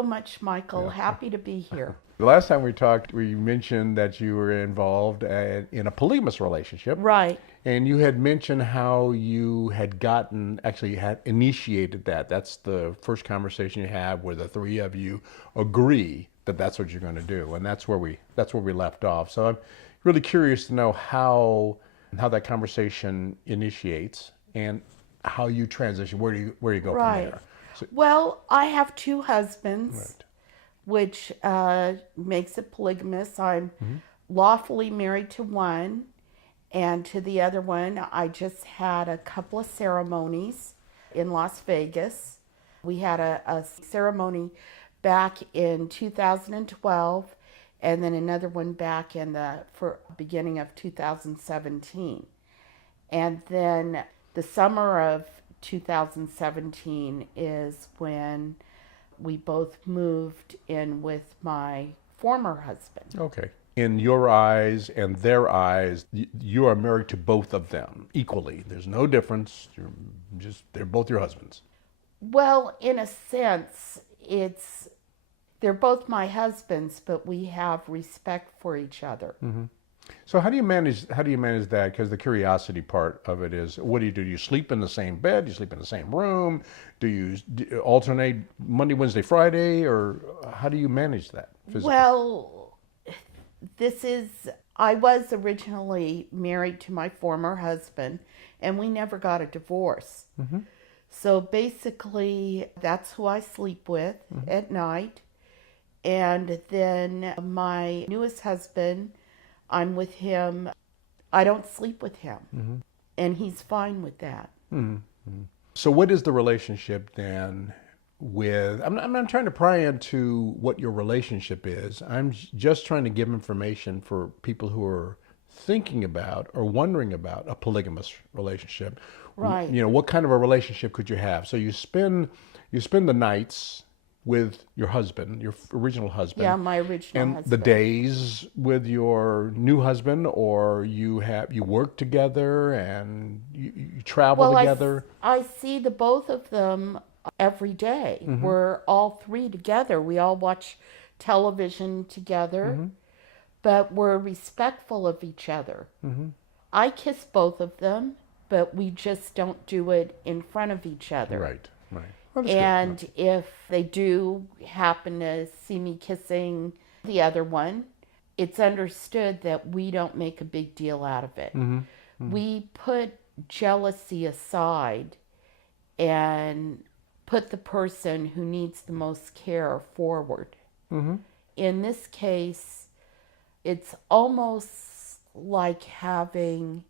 So much, Michael. Yeah. Happy to be here. The last time we talked, we mentioned that you were involved in a polygamous relationship, Right, and you had mentioned how you had actually had initiated that. That's the first conversation you have where the three of you agree that that's what you're going to do, and that's where we left off. So I'm really curious to know how that conversation initiates and how you transition. Where do you go from right. there? So, Well, I have two husbands, right. which makes it polygamous. I'm Mm-hmm. lawfully married to one, and to the other one, I just had a couple of ceremonies in Las Vegas. We had a ceremony back in 2012, and then another one back in the beginning of 2017. And then the summer of 2017 is when we both moved in with my former husband. Okay. In your eyes and their eyes, you are married to both of them equally. There's no difference. They're both your husbands. Well, in a sense, they're both my husbands, but we have respect for each other. So how do you manage that? Because the curiosity part of it is, what do you do? Do you sleep in the same bed? Do you sleep in the same room? Do you alternate Monday, Wednesday, Friday, or how do you manage that physically? Well, this is, I was originally married to my former husband, and we never got a divorce. Mm-hmm. So basically, that's who I sleep with Mm-hmm. at night. And then my newest husband, I'm with him. I don't sleep with him. Mm-hmm. And he's fine with that. Mm-hmm. So what is the relationship then with, I'm not trying to pry into what your relationship is. I'm just trying to give information for people who are thinking about or wondering about a polygamous relationship. Right. What kind of a relationship could you have? So you spend the nights with your husband, your original husband, Yeah, my original and the husband. days with your new husband, or you work together and you travel Well, together. I see the both of them every day. Mm-hmm. We're all three together. We all watch television together, Mm-hmm. but we're respectful of each other. Mm-hmm. I kiss both of them, but we just don't do it in front of each other. Right, right. Well, that's good. No. And if they do happen to see me kissing the other one, it's understood that we don't make a big deal out of it. Mm-hmm. Mm-hmm. We put jealousy aside and put the person who needs the most care forward. Mm-hmm. In this case, it's almost like having,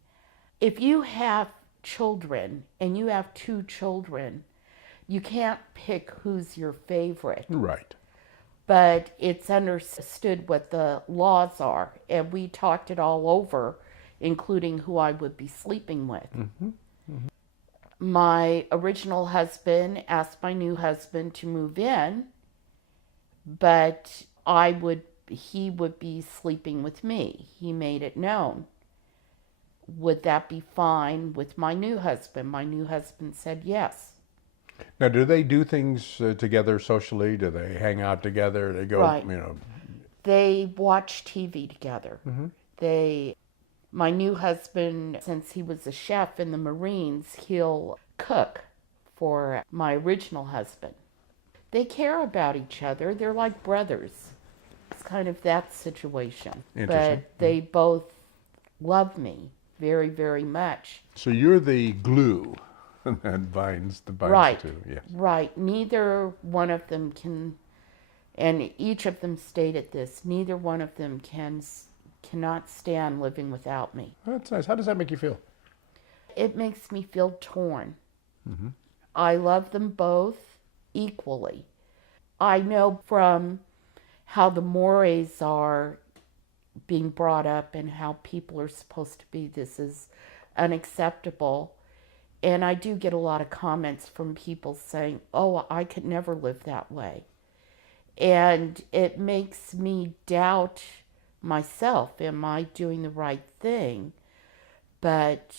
if you have children and you have two children, you can't pick who's your favorite, Right. but it's understood what the laws are. And we talked it all over, including who I would be sleeping with. Mm-hmm. My original husband asked my new husband to move in, but he would be sleeping with me. He made it known. Would that be fine with my new husband? My new husband said yes. Now, do they do things together socially? Do they hang out together? They go, Right. They watch TV together. Mm-hmm. My new husband, since he was a chef in the Marines, he'll cook for my original husband. They care about each other. They're like brothers. It's kind of that situation. Interesting. But they both love me very, very much. So you're the glue that binds the Right, two. Yes. right. Neither one of them can, and each of them stated this, neither one of them cannot stand living without me. That's nice. How does that make you feel? It makes me feel torn. Mm-hmm. I love them both equally. I know from how the mores are being brought up and how people are supposed to be, this is unacceptable. And I do get a lot of comments from people saying, oh, I could never live that way. And it makes me doubt myself. Am I doing the right thing? But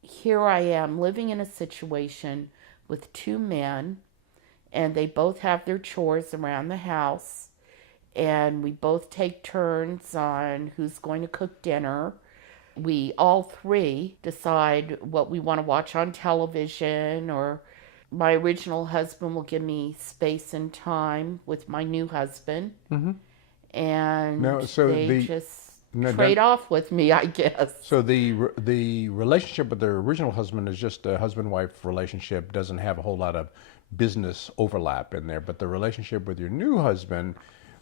here I am living in a situation with two men, and they both have their chores around the house, and we both take turns on who's going to cook dinner. We all three decide what we want to watch on television, or my original husband will give me space and time with my new husband, and No, so they the just no, trade that, off with me, I guess. so the relationship with their original husband is just a husband-wife relationship, doesn't have a whole lot of business overlap in there. But the relationship with your new husband,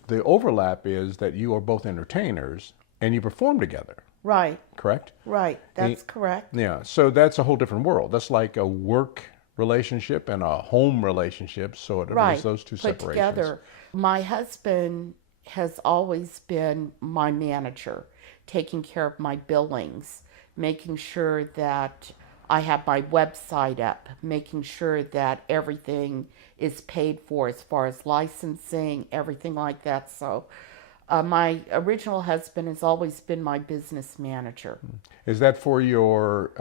the overlap is that you are both entertainers and you perform together, Right, correct? right. That's correct. Yeah, so that's a whole different world. That's like a work relationship and a home relationship. So it Right. was those two Put separations. together. My husband has always been my manager, taking care of my billings, making sure that I have my website up, making sure that everything is paid for as far as licensing, everything like that. So my original husband has always been my business manager. Is that for your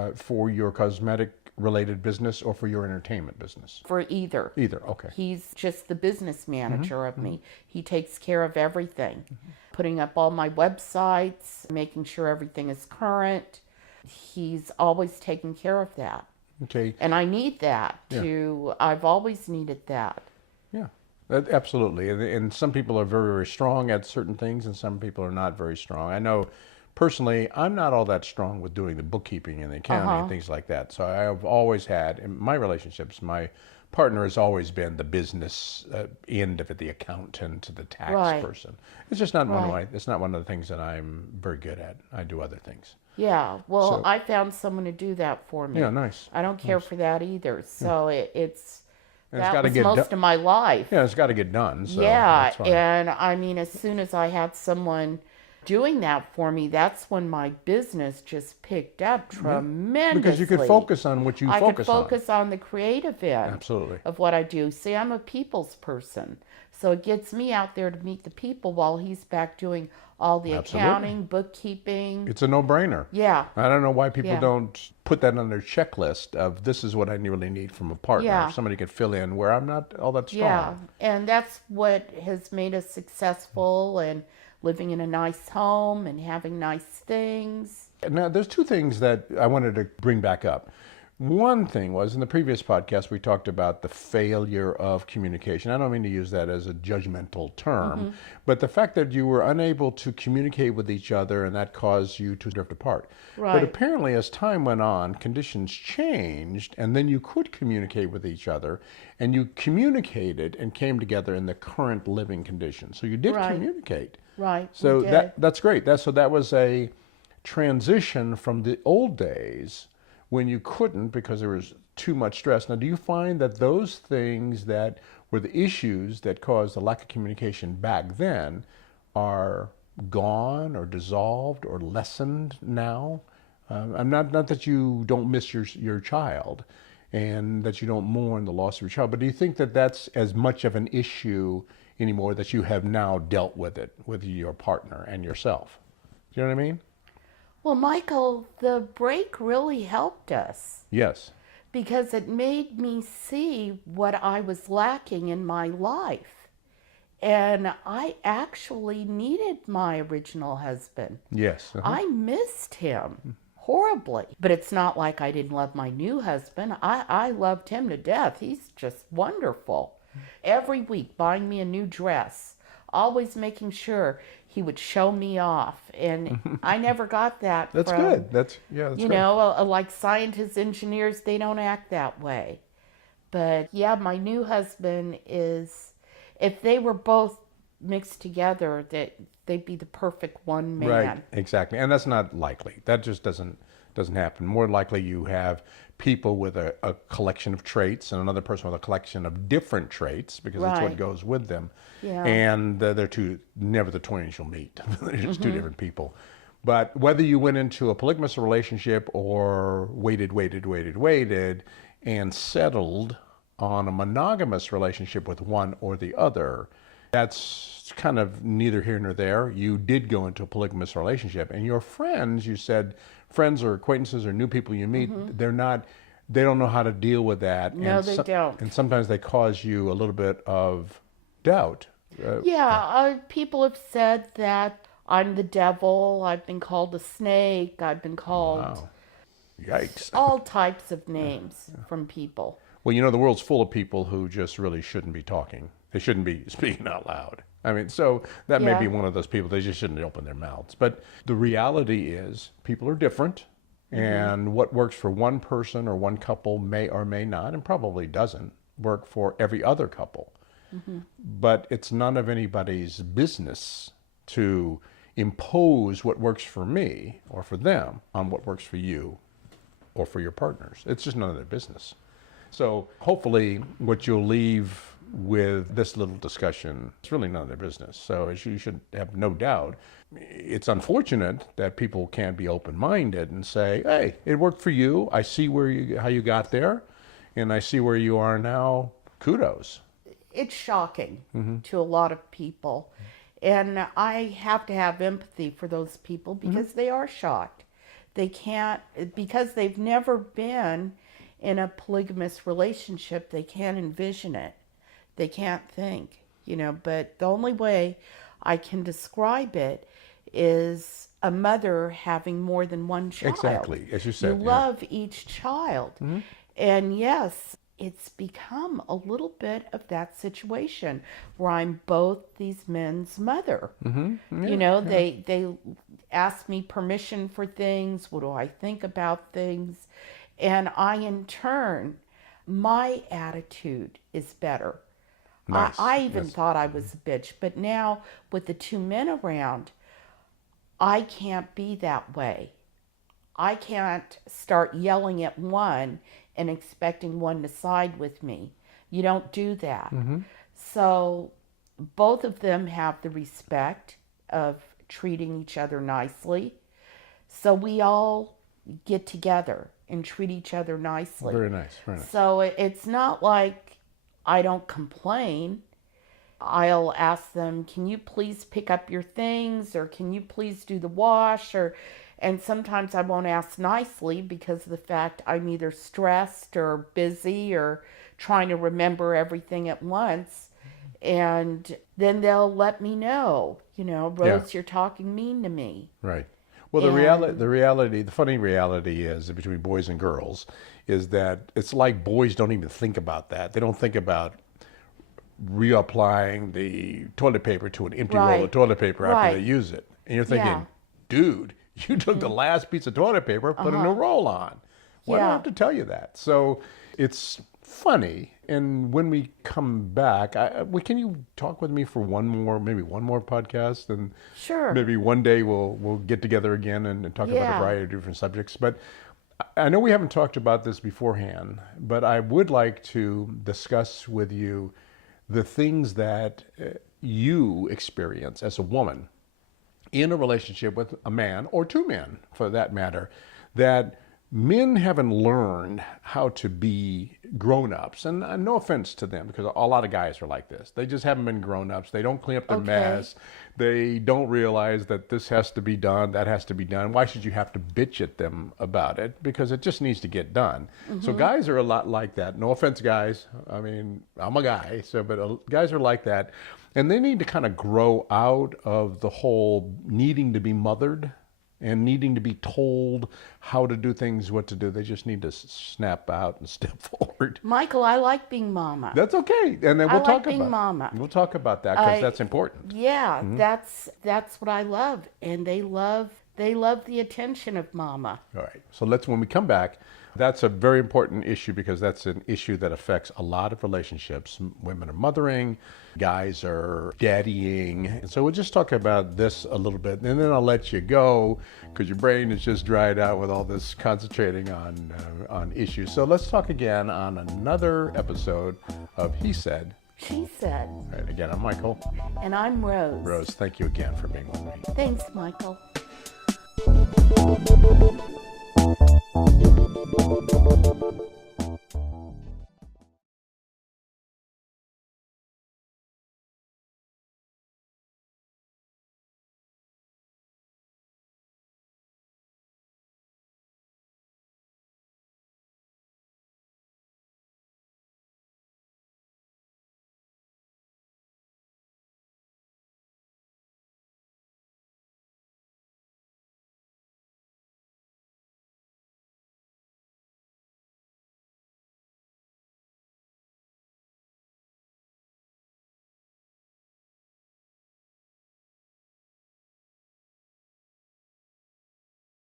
cosmetic related business or for your entertainment business? For either. Either, okay. He's just the business manager of me. He takes care of everything, putting up all my websites, making sure everything is current. He's always taking care of that. Okay. And I need that I've always needed that. Yeah, absolutely. And some people are very, very strong at certain things, and some people are not very strong. I know personally, I'm not all that strong with doing the bookkeeping and the accounting and things like that. So I have always had, in my relationships, my partner has always been the business end of it, the accountant, the tax person. It's just not it's not one of the things that I'm very good at. I do other things. Yeah, well, So- I found someone to do that for me. Yeah, nice. I don't care for that either. So it's And it's that gotta was get most of my life. Yeah, it's got to get done. So Yeah, that's fine. and I mean, as soon as I had someone doing that for me, that's when my business just picked up tremendously. Because you could focus on what you I focus could focus on the creative end Absolutely. of what I do. See, I'm a people's person, so it gets me out there to meet the people while he's back doing all the Absolutely. accounting, bookkeeping. It's a no-brainer. Yeah. I don't know why people Yeah. don't put that on their checklist of this is what I really need from a partner. Yeah. Somebody could fill in where I'm not all that strong. Yeah, and that's what has made us successful, and living in a nice home and having nice things. Now, there's two things that I wanted to bring back up. One thing was, in the previous podcast, we talked about the failure of communication. I don't mean to use that as a judgmental term, but the fact that you were unable to communicate with each other and that caused you to drift apart. Right. But apparently, as time went on, conditions changed, and then you could communicate with each other, and you communicated and came together in the current living conditions. So you did Right. communicate. Right. So we did. that's great. So that was a transition from the old days when you couldn't because there was too much stress. Now, do you find that those things that were the issues that caused the lack of communication back then are gone or dissolved or lessened now? I'm not that you don't miss your child and that you don't mourn the loss of your child, but do you think that that's as much of an issue anymore, that you have now dealt with it with your partner and yourself? Do you know what I mean? Well, Michael, the break really helped us Yes. because it made me see what I was lacking in my life. And I actually needed my original husband. Yes. I missed him horribly. But it's not like I didn't love my new husband. I loved him to death. He's just wonderful. Every week buying me a new dress, always making sure he would show me off. And I never got that That's from, good. That's you great. know, like scientists, engineers, they don't act that way. But yeah, my new husband is, if they were both mixed together, that they'd be the perfect one man. Right, exactly. And that's not likely. That just doesn't happen. More likely you have people with a collection of traits and another person with a collection of different traits, because that's what Right. goes with them. Yeah. And they're never the twain shall meet. They're just two different people. But whether you went into a polygamous relationship or waited and settled on a monogamous relationship with one or the other, that's kind of neither here nor there. You did go into a polygamous relationship, and your friends, you said friends or acquaintances or new people you meet, they're not they don't know how to deal with that. No, and they don't. And sometimes they cause you a little bit of doubt. People have said that I'm the devil. I've been called a snake. I've been called Wow. Yikes. all types of names from people. Well, you know, the world's full of people who just really shouldn't be talking. They shouldn't be speaking out loud. I mean, so that may Yeah. be one of those people. They just shouldn't open their mouths. But the reality is people are different. And what works for one person or one couple may or may not, and probably doesn't, work for every other couple. But it's none of anybody's business to impose what works for me or for them on what works for you or for your partners. It's just none of their business. So hopefully what you'll leave with this little discussion, it's really none of their business. So as you should have no doubt, it's unfortunate that people can't be open-minded and say, hey, it worked for you. I see how you got there, and I see where you are now. Kudos. It's shocking to a lot of people. And I have to have empathy for those people because they are shocked. They can't, because they've never been in a polygamous relationship, they can't envision it. They can't think, but the only way I can describe it is a mother having more than one child. Exactly, as you said. You love each child. And yes, it's become a little bit of that situation where I'm both these men's mother. They ask me permission for things. What do I think about things? And I, in turn, my attitude is better. Nice. I even thought I was a bitch, but now with the two men around, I can't be that way. I can't start yelling at one and expecting one to side with me. You don't do that. So both of them have the respect of treating each other nicely. So we all get together and treat each other nicely. Very nice, very nice. So it's not like I don't complain. I'll ask them, can you please pick up your things, or can you please do the wash, and sometimes I won't ask nicely because of the fact I'm either stressed or busy or trying to remember everything at once. And then they'll let me know, Rose, you're talking mean to me. Right. Well, the funny reality is between boys and girls is that it's like boys don't even think about that. They don't think about reapplying the toilet paper to an empty roll of toilet paper after they use it. And you're thinking, dude, you took the last piece of toilet paper, put a new roll on. Why do I have to tell you that? So it's funny. And when we come back, can you talk with me for maybe one more podcast? And sure. Maybe one day we'll get together again and talk about a variety of different subjects. But I know we haven't talked about this beforehand, but I would like to discuss with you the things that you experience as a woman in a relationship with a man, or two men for that matter, that men haven't learned how to be grown-ups. And no offense to them, because a lot of guys are like this. They just haven't been grown-ups. They don't clean up their mess. They don't realize that this has to be done, that has to be done. Why should you have to bitch at them about it? Because it just needs to get done. So guys are a lot like that. No offense, guys. I mean, I'm a guy, but guys are like that. And they need to kind of grow out of the whole needing to be mothered and needing to be told how to do things, what to do. They just need to snap out and step forward. Michael, I like being mama. That's okay. And then we'll talk being about mama. We'll talk about that because that's important. Yeah, that's what I love. And they love the attention of mama. All right. So when we come back, that's a very important issue because that's an issue that affects a lot of relationships. Women are mothering, guys are daddying. And so we'll just talk about this a little bit, and then I'll let you go because your brain is just dried out with all this concentrating on issues. So let's talk again on another episode of He Said, She Said. All right, again, I'm Michael. And I'm Rose. Rose, thank you again for being with me. Thanks, Michael. Thank you.